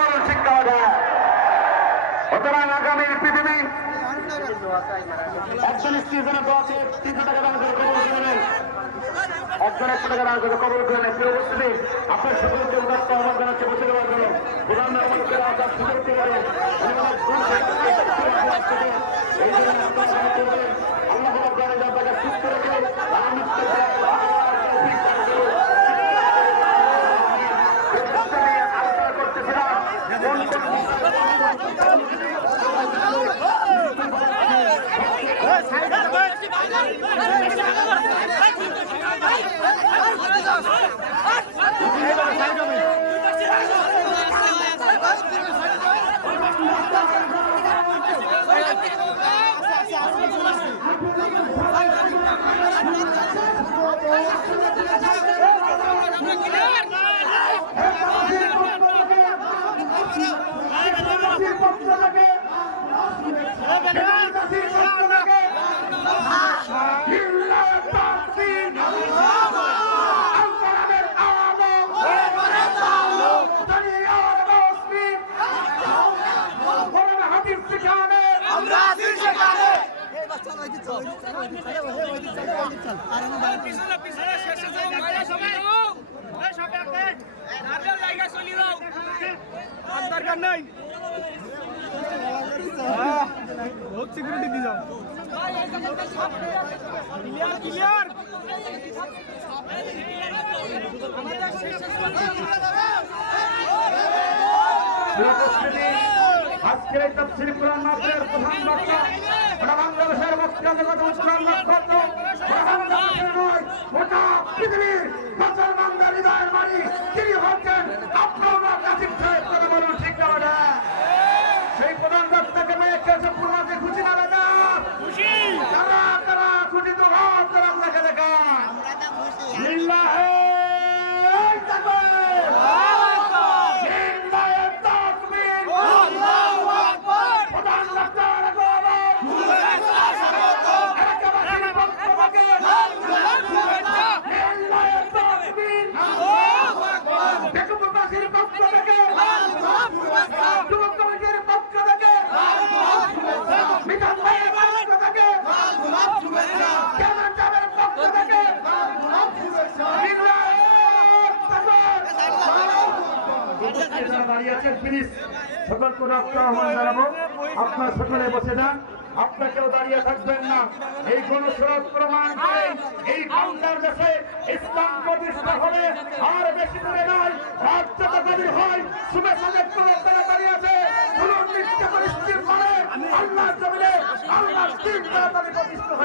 বলার শিক্ষা হবে। সুতরাং আগামীর পৃথিবী একজন দোয়া করে কবর করে নেন একজন একশো টাকা দান করে কবর করে নেন আপনার সকলকে উদাত্ত আহ্বান বসে দেওয়ার জন্য। এই জন্য দরকার নাই বহুত সিকিউরিটি দিয়ে যাও ক্লিয়ার ক্লিয়ার আজকের তফসিল কোরআন মাসের প্রধান বক্তা ওটা বাংলাদেশের বক্তা জগৎ উচ্চারণ করত বাংলাদেশের নয় গোটা পৃথিবীর দাঁড়িয়ে আছেন, প্লিজ সকলকে আহ্বান আপনার সকলে বসে যান, আপনাকেও দাঁড়িয়ে থাকবেন না। এই গণস্রোত প্রমাণ এই কাউন্টার দেশে ইসলাম প্রতিষ্ঠা হবে আর বেশি দূরে নয়। রাজ্য যদি হয়। শুভে সাজেক করে তারা দাঁড়িয়ে আছে। কোন নিত্য পরিস্থিতির পরে আল্লাহ জমিনে আল্লাহ দিন তাড়াতাড়ি প্রতিষ্ঠা